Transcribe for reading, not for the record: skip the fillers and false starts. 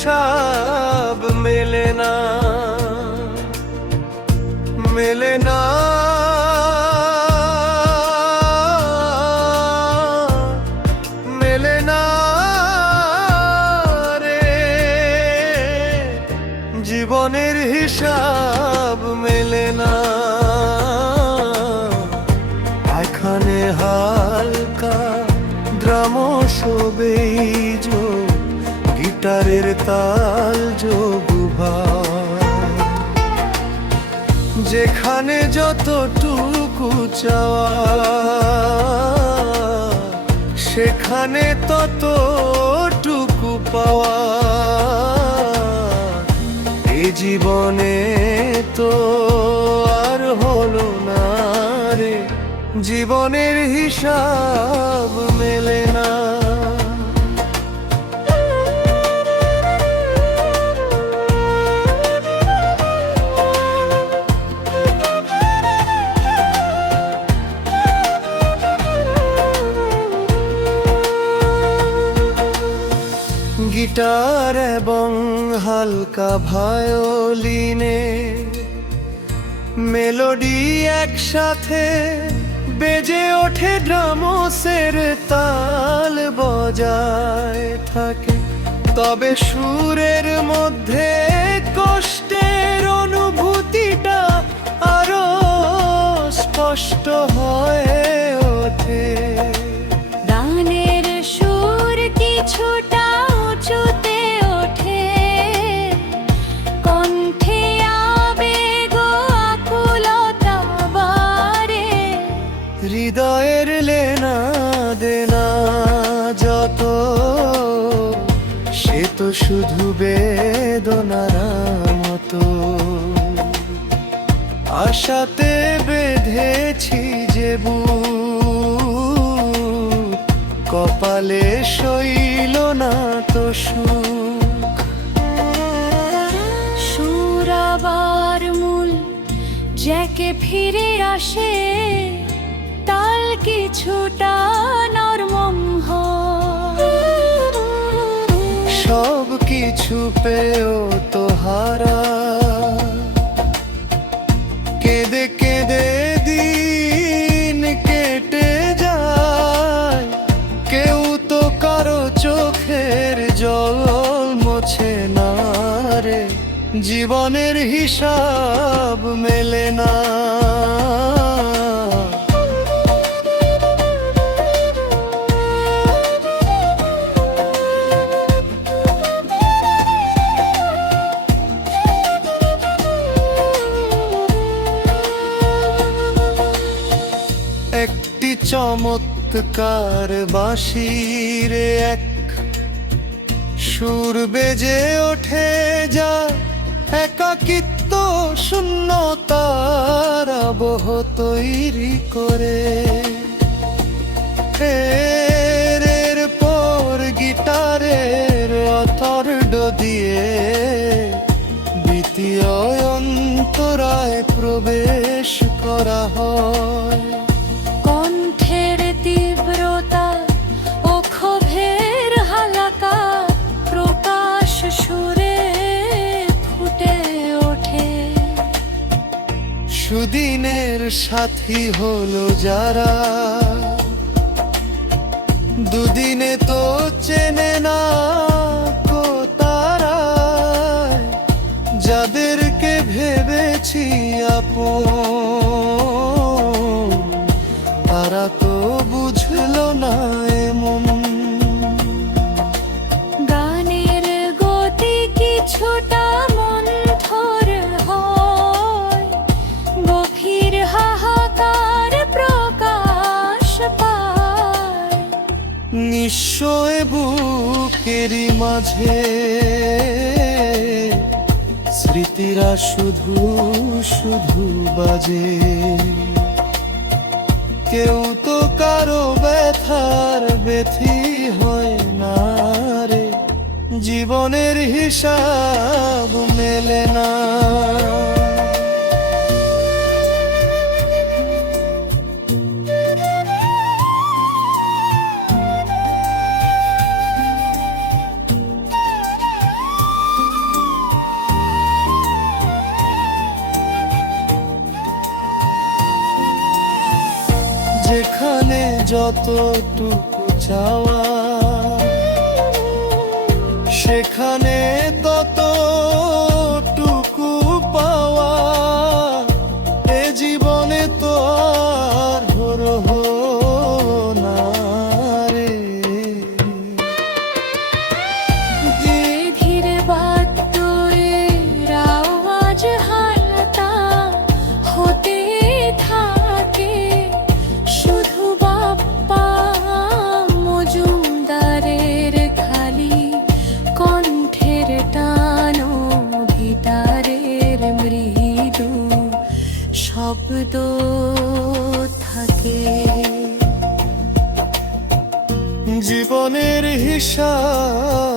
হিসাব মেলে না, মেলে না, মেলে না রে। জীবনের হিসাব মেলে না। এখানে হালকা দ্রামসবেজ গিটারের তাল যোগুভা, যেখানে যতটুকু চাওয়া সেখানে ততটুকু পাওয়া। এ জীবনে তো আর হলো না রে, জীবনের হিসাব মেলে না। গিটার এবং হালকা ভায়োলিনে মেলোডি একসাথে বেজে ওঠে, ড্রামসের তাল বজায় থাকে। তবে সুরের মধ্যে কষ্টের অনুভূতিটা আরো স্পষ্ট হয়ে ওঠে। গানের সুর কিছুটা উঁচুতে ওঠে, কণ্ঠে আবেগ আকুলতা বাড়ে। হৃদয়ের লেনা দেনা যত, সে তো শুধু বেদনার মতো। আশাতে বেঁধেছি যে বুক, কপালে সইল না তো সুখ। সুর আবার মূল জ্যাকে ফিরে আসে, তাল কিছুটা নরম হয়। সব কিছু পেয়েও তো হারা, কেঁদে কেঁদে দিন কেটে যায়। কেউ তো কারো চোখের জল মোছে না রে, জীবনের হিসাব মেলে না। একটি চমৎকার বাঁশির এক সুর বেজে ওঠে, যা একাকিত্ব শূন্যতার আবহ তৈরি করে। এর পর গিটারের অথর্ড দিয়ে দ্বিতীয় অন্তরায় প্রবেশ করা হয়। কণ্ঠের তীব্রতা ও ক্ষোভের হালাকা প্রকাশ সুরে ফুটে ওঠে। সুদিনের সাথী হলো যারা, দুদিনে তো চেনে না কো তারা। যাদেরকে ভেবেছি আপন, তারা তো বুঝলো না এমন। গানের গতি কিছুটা মন্থর হয়, গভীর হাহাকার প্রকাশ পায়। নিশ্চয় বুকেরই মাঝে স্মৃতিরা শুধু শুধু বাজে। কেউ তো কারো ব্যথার ব্যথি হয় না রে, জীবনের হিসাব মেলে না। যতটুকু চাওয়া, সেখানে ততটুকু পাওয়া। এ জীবনে তো আর হলো না রে। ধীরে ধীরে বাড়তো এর আওয়াজ, হালতা হতে থাকে। শুধু বাপ্পা মজুমদারের খালি কণ্ঠের টানো, গিটারের মৃদু শব্দ থাকে। জীবনের হিসাব